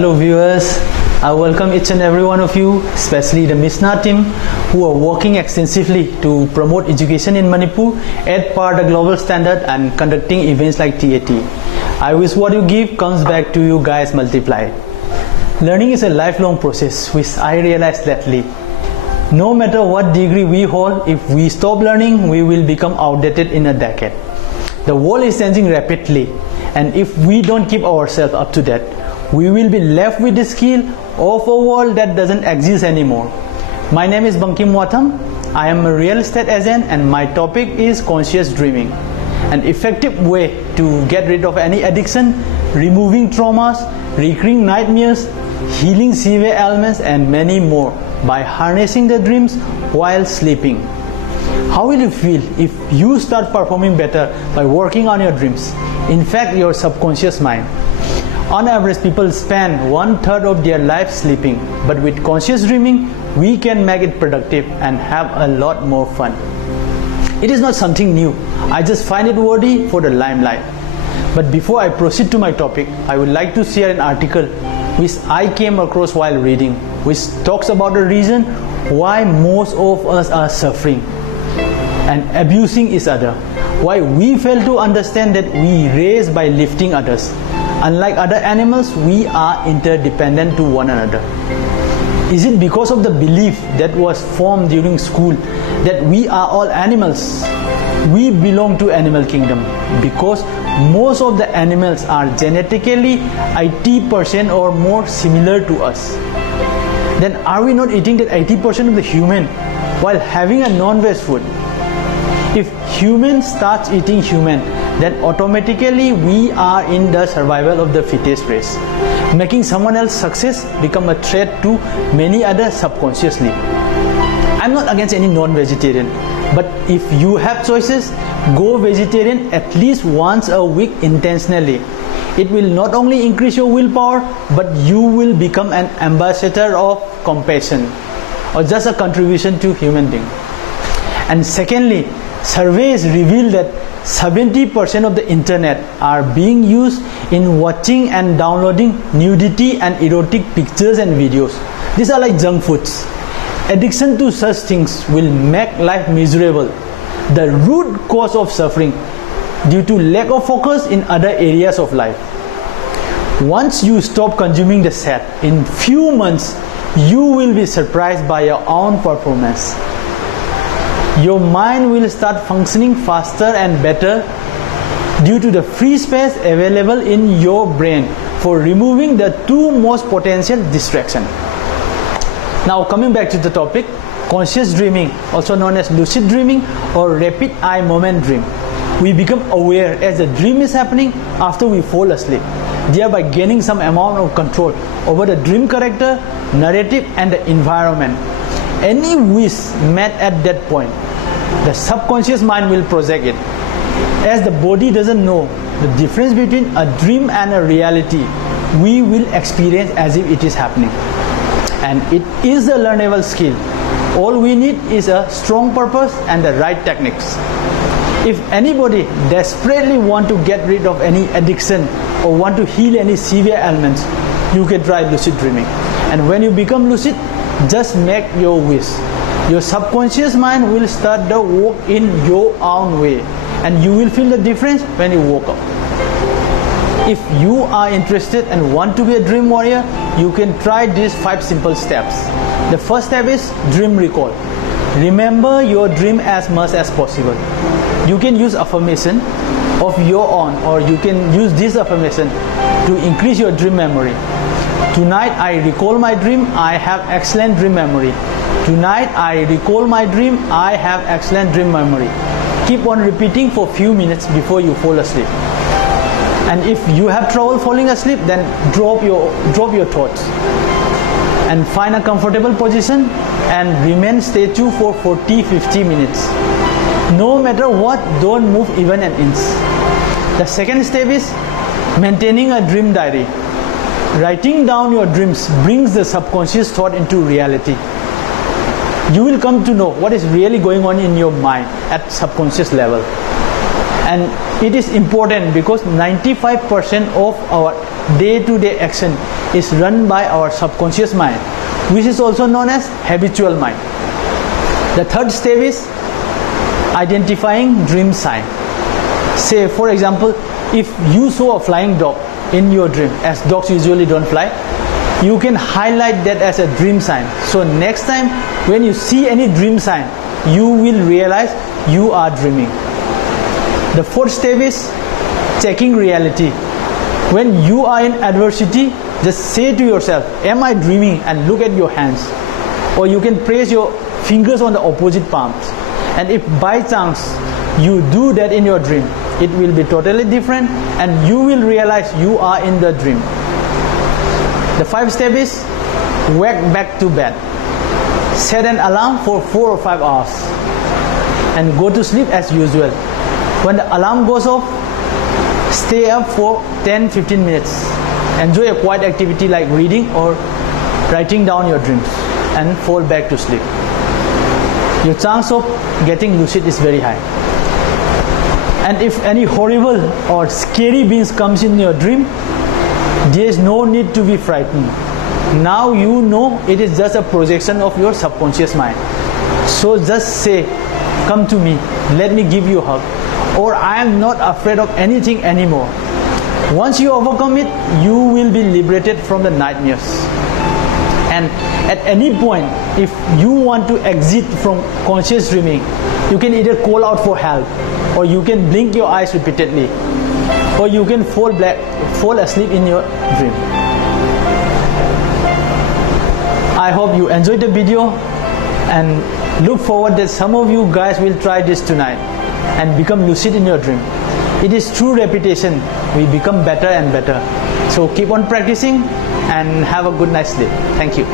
Hello viewers, I welcome each and every one of you, especially the MitSna team who are working extensively to promote education in Manipur at par the global standard and conducting events like TAT. I wish what you give comes back to you guys multiplied. Learning is a lifelong process which I realized lately. No matter what degree we hold, if we stop learning, we will become outdated in a decade. The world is changing rapidly, and if we don't keep ourselves up to that, we will be left with the skill of a world that doesn't exist anymore. My name is Bankim Watham. I am a real estate agent and my topic is conscious dreaming, an effective way to get rid of any addiction, removing traumas, recurring nightmares, healing severe ailments and many more by harnessing the dreams while sleeping. How will you feel if you start performing better by working on your dreams? In fact, your subconscious mind. On average, people spend 1/3 of their life sleeping, but with conscious dreaming, we can make it productive and have a lot more fun. It is not something new. I just find it worthy for the limelight. But before I proceed to my topic, I would like to share an article which I came across while reading, which talks about the reason why most of us are suffering and abusing each other, why we fail to understand that we raise by lifting others. Unlike other animals, we are interdependent to one another. Is it because of the belief that was formed during school that we are all animals? We belong to animal kingdom because most of the animals are genetically 80% or more similar to us. Then are we not eating that 80% of the human while having a non-veg food? If human starts eating human, then automatically we are in the survival of the fittest race, making someone else's success become a threat to many others subconsciously. I'm not against any non-vegetarian, but if you have choices, go vegetarian at least once a week intentionally. It will not only increase your willpower, but you will become an ambassador of compassion or just a contribution to human being. And secondly, surveys reveal that 70% of the internet are being used in watching and downloading nudity and erotic pictures and videos. These are like junk foods. Addiction to such things will make life miserable, the root cause of suffering due to lack of focus in other areas of life. Once you stop consuming the set, in few months you will be surprised by your own performance. Your mind will start functioning faster and better due to the free space available in your brain for removing the two most potential distractions. Now coming back to the topic, conscious dreaming, also known as lucid dreaming or rapid eye movement dream. We become aware as the dream is happening after we fall asleep, thereby gaining some amount of control over the dream character, narrative and the environment. Any wish met at that point, the subconscious mind will project it. As the body doesn't know the difference between a dream and a reality, we will experience as if it is happening. And it is a learnable skill. All we need is a strong purpose and the right techniques. If anybody desperately want to get rid of any addiction or want to heal any severe ailments, you can try lucid dreaming. And when you become lucid, just make your wish. Your subconscious mind will start the work in your own way, and you will feel the difference when you woke up. If you are interested and want to be a dream warrior, you can try these 5 simple steps. The first step is dream recall. Remember your dream as much as possible. You can use affirmation of your own, or you can use this affirmation to increase your dream memory. Tonight I recall my dream, I have excellent dream memory. Tonight I recall my dream, I have excellent dream memory. Keep on repeating for few minutes before you fall asleep. And if you have trouble falling asleep, then drop your thoughts and find a comfortable position and remain statue for 40-50 minutes. No matter what, don't move even an inch. The second step is maintaining a dream diary. Writing down your dreams brings the subconscious thought into reality. You will come to know what is really going on in your mind at subconscious level. And it is important because 95% of our day-to-day action is run by our subconscious mind, which is also known as habitual mind. The third step is identifying dream sign. Say for example, if you saw a flying dog in your dream, as dogs usually don't fly, you can highlight that as a dream sign. So next time when you see any dream sign, you will realize you are dreaming. The fourth step is checking reality. When you are in adversity, just say to yourself, am I dreaming? And look at your hands. Or you can place your fingers on the opposite palms. And if by chance you do that in your dream, it will be totally different and you will realize you are in the dream. The fifth step is wake back to bed. Set an alarm for 4 or 5 hours and go to sleep as usual. When the alarm goes off, stay up for 10-15 minutes. Enjoy a quiet activity like reading or writing down your dreams and fall back to sleep. Your chance of getting lucid is very high. And if any horrible or scary beings comes in your dream, there is no need to be frightened. Now you know it is just a projection of your subconscious mind. So just say, come to me, let me give you a hug, or I am not afraid of anything anymore. Once you overcome it, you will be liberated from the nightmares. And at any point, if you want to exit from conscious dreaming, you can either call out for help, or you can blink your eyes repeatedly, or you can fall asleep in your dream. I hope you enjoyed the video and look forward that some of you guys will try this tonight and become lucid in your dream. It is through repetition we become better and better. So keep on practicing and have a good night's sleep. Thank you.